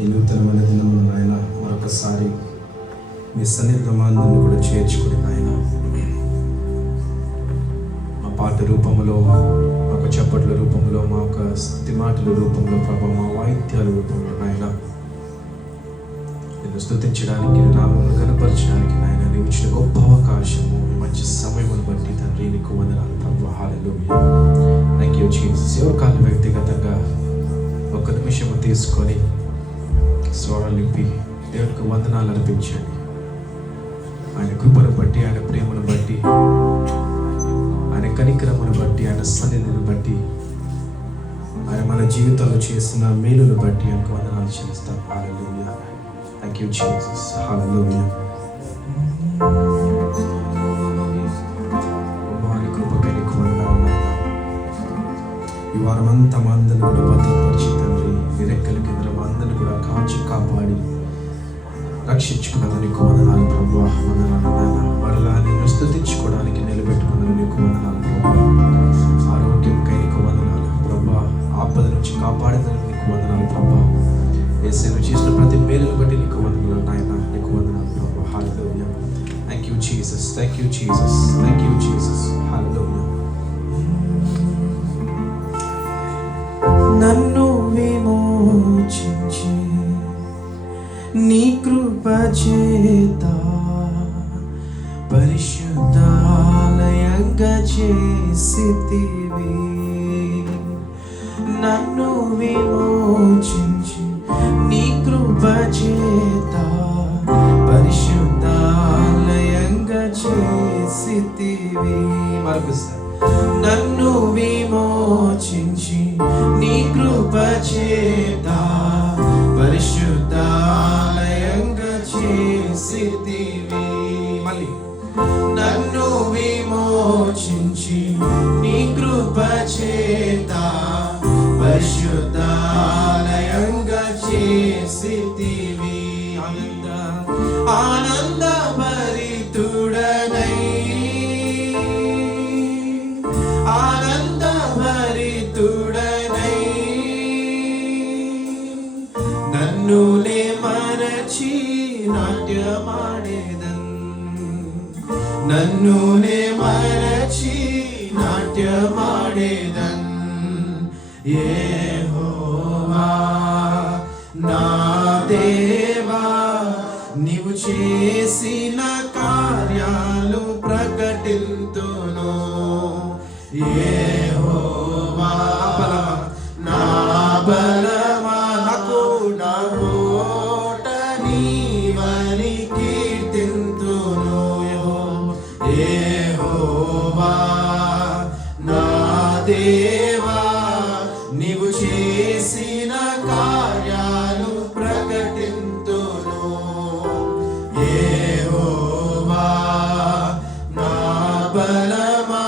ఈ నూతనమైన దినమును నాయన మరొకసారి మీ సన్నిధమాన్ని కూడా చేర్చుకుని నాయన మా పాట రూపంలో, మా చప్పట్ల రూపంలో, మా యొక్క స్థుతి మాటల రూపంలో ప్రభావ, మా వాయిద్యాల రూపంలో నాయన నిన్ను స్తుతించడానికి, నామమును కనపరచడానికి నాయన నీవు ఇచ్చిన గొప్ప అవకాశము, మంచి సమయమును బట్టి తండ్రి నీకు వందనాలు ప్రభావ. హల్లెలూయా. Thank you Jesus. ఎవరికాళ్ళు వ్యక్తిగతంగా ఒక నిమిషము తీసుకొని స్వరాలు నింపి దేవునికి వందనాలు అర్పించండి. ఆయన కృపను బట్టి, ఆయన ప్రేమను బట్టి, ఆయన కనికరమును బట్టి, ఆయన సన్నిధిని బట్టి, ఆయన మన జీవితంలో చేసిన మేలును బట్టి ఆయనకు వందనాలు చెల్లిస్తాం. హల్లెలూయా. Thank you Jesus. హల్లెలూయా. ఈ వారమంతా మా అందరిని కూడా భద్రపరిచి తండ్రి నీ రెక్కల కింద మా అందరిని కూడా కాచి కాపాడి రక్షించుకున్నది నీకు వందనాలు ప్రభువా. వందనాలు నాయన. మరలా నిన్ను స్తుతించుకోవడానికి నిలబెట్టుకున్నది నీకు వందనాలు ప్రభువా. ఆరోగ్యంకై నీకు వందనాలు ప్రభువా. ఆపద నుంచి కాపాడినందుకు నీకు వందనాలు ప్రభువా. యేసయ్య చేసిన ప్రతి మేలును బట్టి నీకు వందనాలు నాయన. నీకు వందనాలు ప్రభువా. హల్లెలూయా. Thank you Jesus. Thank you Jesus. Thank you Jesus. హల్లెలూయా. నన్ను విమోచించి నీ కృప చేత పరిశుద్ధాలయంగా చేసితివి. నన్ను విమోచించి నీ కృప చేత పరిశుద్ధాలయంగా చేసితివి. మరొకసారి. నన్ను విమోచించి నీ కృప చేత పరిశుద్ధాలయంగా చేసితివి. మళ్ళీ. నన్ను విమోచించి నీ కృప చేత పరిశుద్ధాలయంగా చేసితివి. ఆనంద భరితుడనై ఆనంద భరితుడనై నన్నునే మరచి నాట్యమాడేదన్. నన్నునే మరచి నాట్యమాడేదన్. యెహోవా నా దేవా నీవు చేసిన కార్యాలు ప్రకటింతును. యెహోవా నా బలమా నాకు నా కోట నీవని కీర్తింతును. యెహోవా నా దేవా నీవు చేసిన కార్యాలు ప్రకటింతును. యెహోవా నా బలమా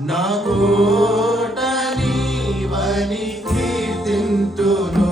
నా కోట నీవని కీర్తింతును.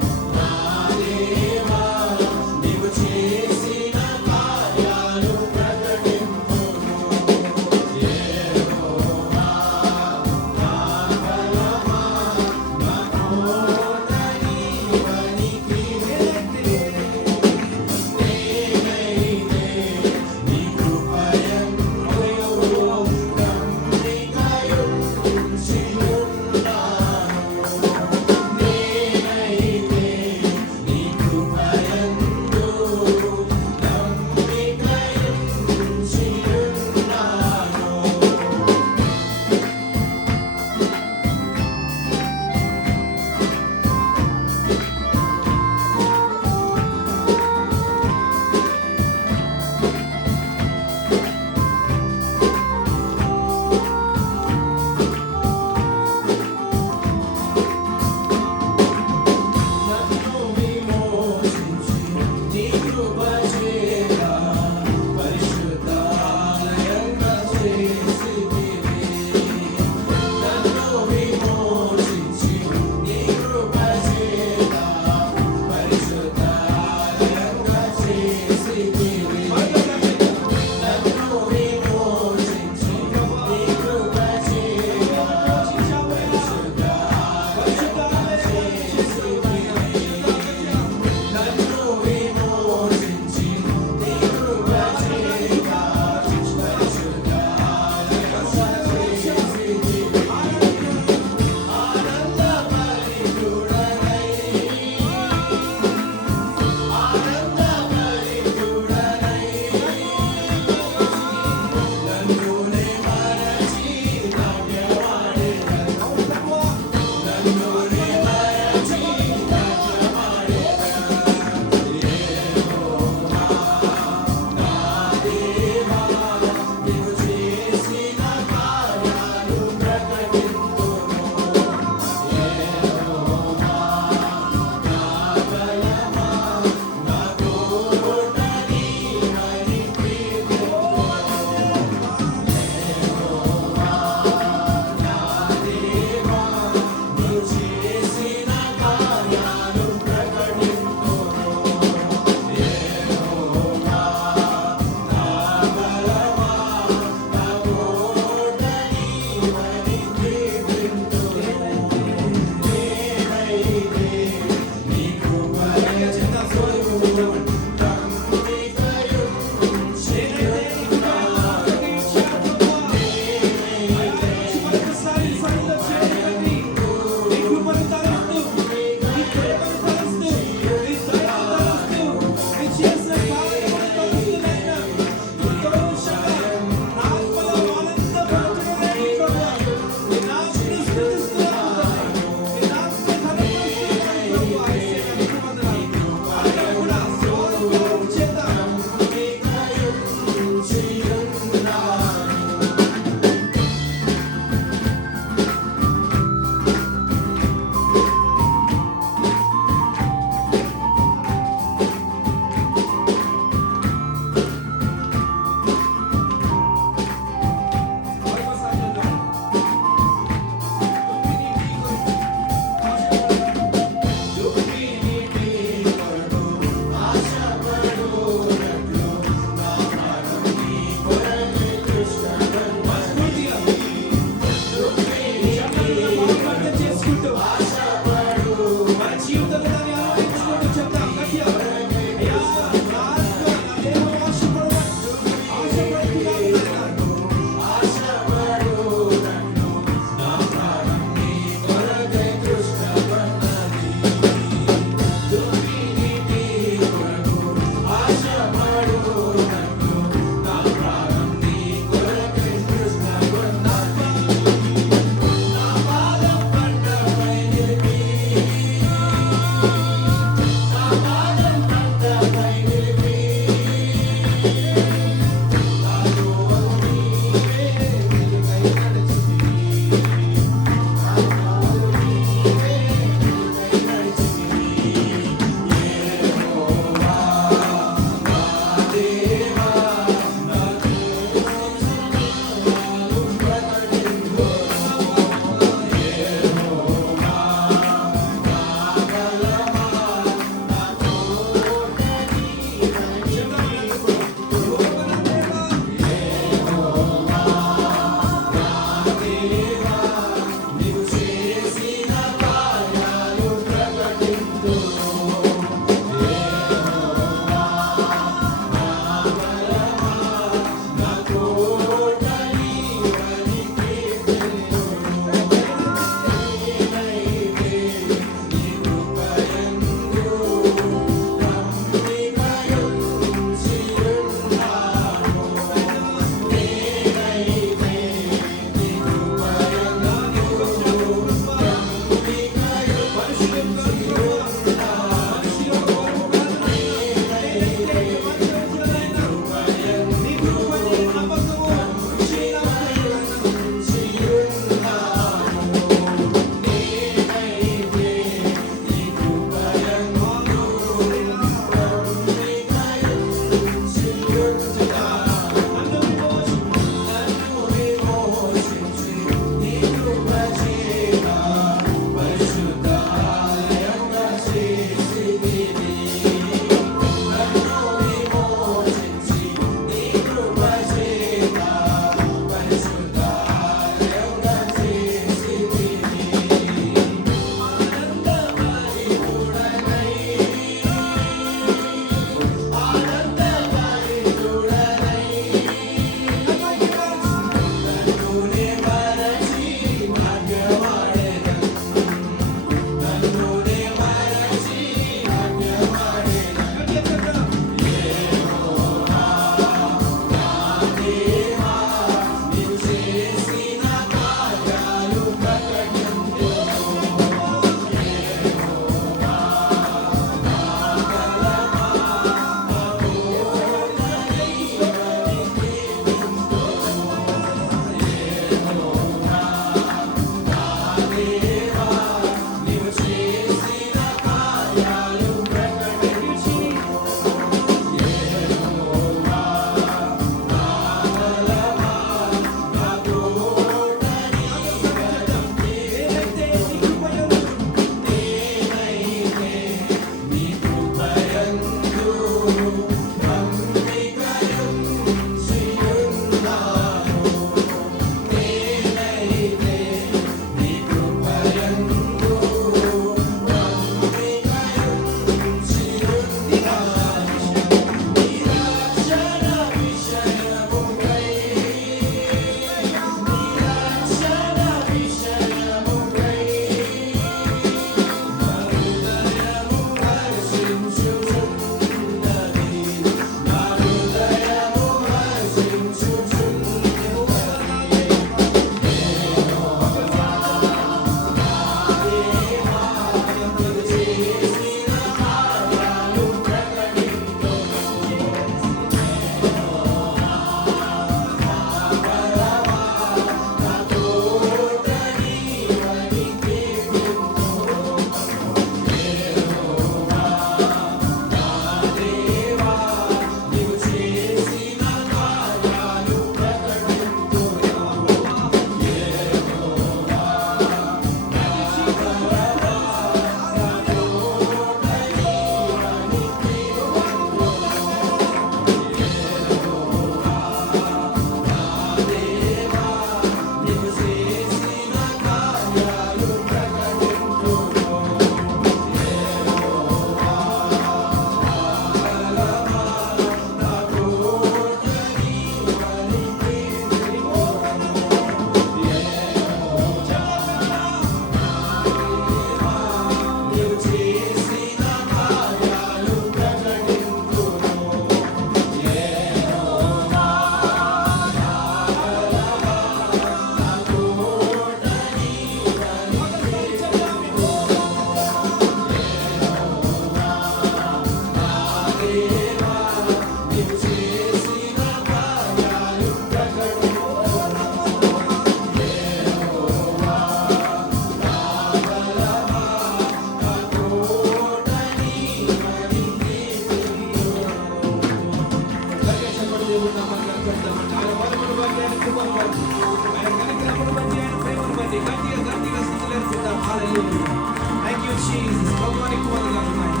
Thank you Jesus. ప్రభువా నీకు వందనాలు నాయన.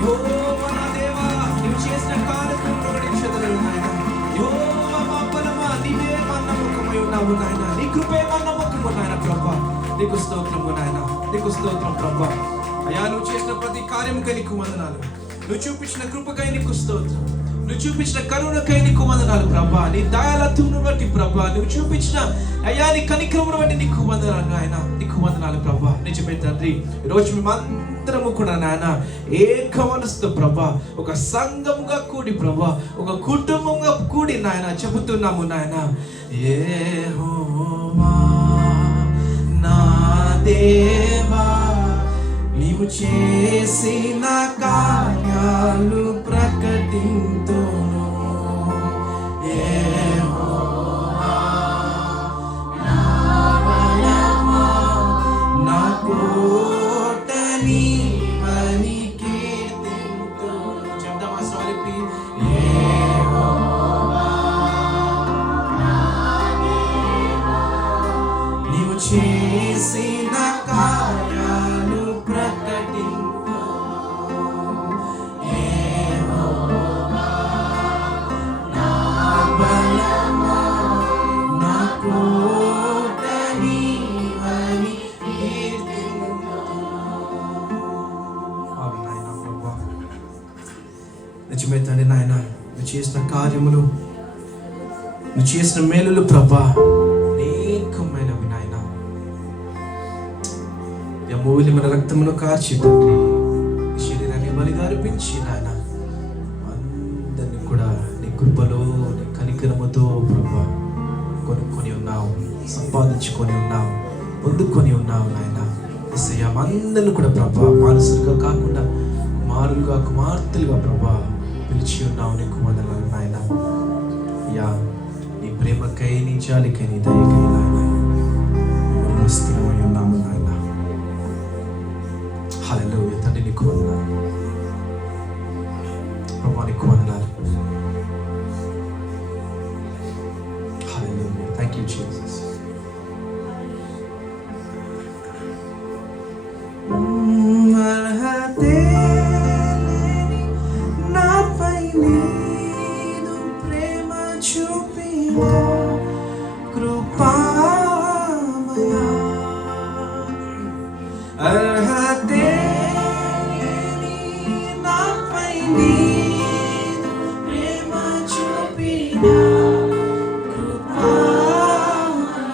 యెహోవా నా దేవా, నీవు చేసిన కార్యములను ప్రకటించదలను నాయన. యెహోవా మా బలమా, నీవే మా నమ్మకమై ఉన్నావు నాయన. నీ కృపే మా నమ్మకము నాయన ప్రభువా. నీకు స్తోత్రము నాయన, నీకు స్తోత్రం ప్రభువా. అయ్యా, నువ్వు చేసిన ప్రతి కార్యముకై నీకు వందనాలు. నువ్వు చూపించిన కృపకై నీకు స్తోత్రం. నువ్వు చూపించిన కరుణకై నీకు వందనాలు ప్రభా. నీ దయాలత్వమును బట్టి ప్రభా, నువ్వు చూపించిన అయ్యా నీ కనికరమును బట్టి నీకు వందనాలు నాయన. నీకు వందనాలు ప్రభా. నిజమే తండ్రి, ఈరోజు మేమందరము కూడా నాయన ఏక మనసుతో ప్రభా, ఒక సంఘముగా కూడి ప్రభా, ఒక కుటుంబంగా కూడి నాయన చెబుతున్నాము నాయన, యెహోవా నా దేవా, నీవు చేసిన కార్యాలు ప్రకటింతును. యెహోవా నా బలమా, నా కోట నీవని కీర్తింతును. చెప్దామా స్వలిపి? యెహోవా నా దేవా, నీవు చేసిన కార్యాలు ప్రకటింతును. యెహోవా నా బలమా, నా కోట నీవని కీర్తింతును. అవును నాయన ప్రభువా, నిజమే తండ్రి నాయన, నువ్వు చేసిన కార్యములు, నువ్వు చేసిన మేలులు ప్రభా అనేకమైనవి నాయన. అమూల్యమైన రక్తమును కార్చి తండ్రి శరీరాన్ని బలిగా అర్పించి నాయన అందరినీ కూడా నీ కృపలో నీ కనికరముతో ప్రభా కొనుక్కొని ఉన్నావు, సంపాదించుకొని ఉన్నావు, పొందుకొని ఉన్నావు నాయన. యేసయ్యా, అందరిని కూడా ప్రభా మానసులుగా కాకుండా కుమారులుగా కుమార్తెలుగా ప్రభా పిలిచి ఉన్నావు. నీకు వందనాలు నాయన. అయ్యా, నీ ప్రేమకై, నీ జాలికై, నీ దయకై నాయన వస్తున్నమై ఉన్నాము నాయన. హల్లెలూయా తండ్రి, నీకు వందనాలు ప్రభువా, నీకు వందనాలు. హల్లెలూయా, థాంక్ యూ జీసస్. అర్హతే లేని నాపై నీదు ప్రేమ చూపిన కృపామయా. అర్హతే లేని నాపై నీదు ప్రేమ చూపిన కృపామయా.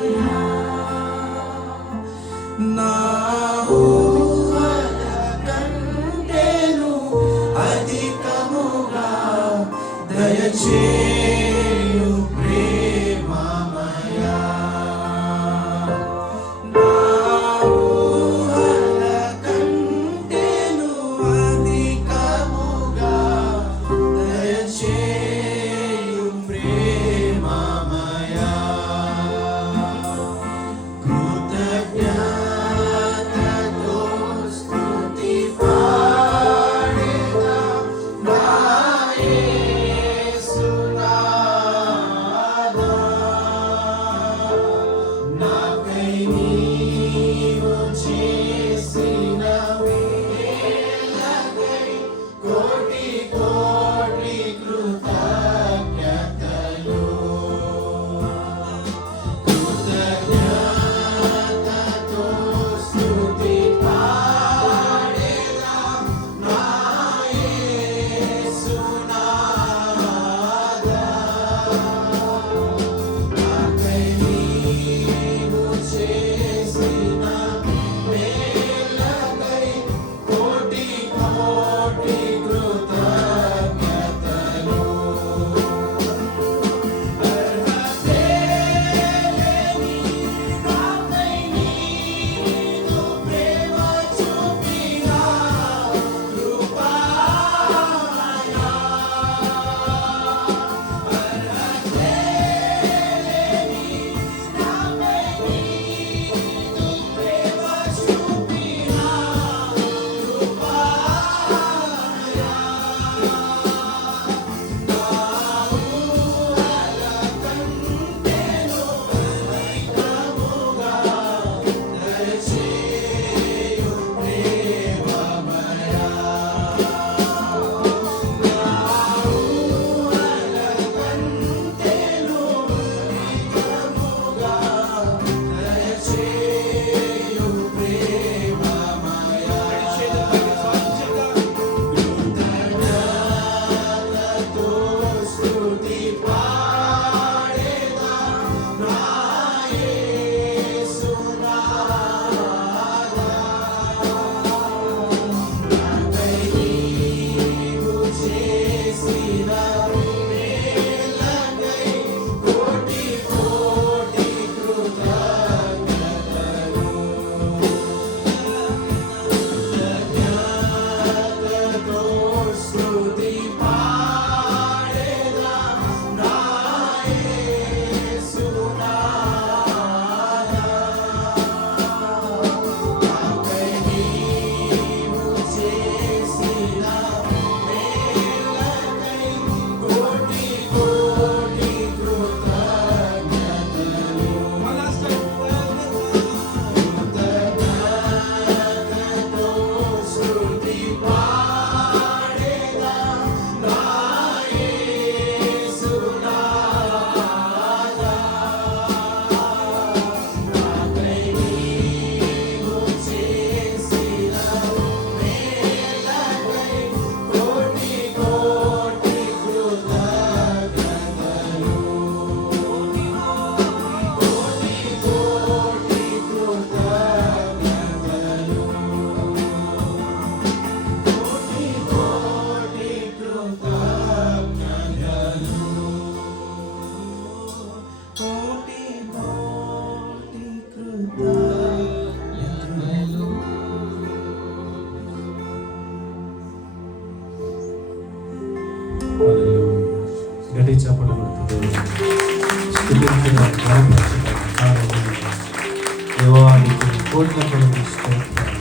దేవానికి కోట్ల కొలది స్తోత్రాలు.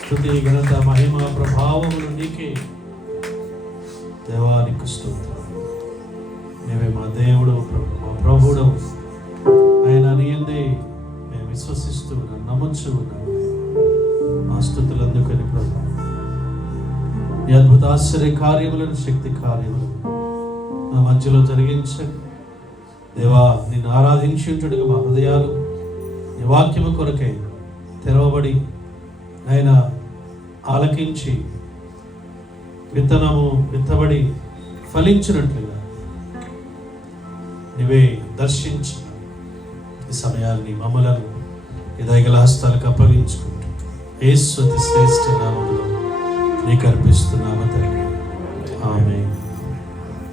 స్తుతి ఘనత మహిమ ప్రభావములు నీకే. దేవానికి స్తోత్రాలు. నీవే మా దేవుడు, మా ప్రభుడవు. ఆయన నీ యందే మేము విశ్వసిస్తూ నమ్ముచూ ఉన్నాము. మా స్తుతులు అందుకని ప్రభు, నీ అద్భుత ఆశ్చర్య కార్యములను, శక్తి కార్యములను మా మధ్యలో జరిగించండి దేవా. నిన్ను ఆరాధించుటగా మా హృదయాలు నీ వాక్యము కొరకై తెరవబడి ఆయన ఆలకించి విత్తనము విత్తబడి ఫలించినట్లుగా నీవే దర్శించి ఈ సమయాన్ని మమ్మలను ఈ దయగల హస్తాలకు అప్పగించుకుంటూ యేసు అతి శ్రేష్ఠ నామములో నీకు అర్పిస్తున్నాము తండ్రి. ఆమేన్.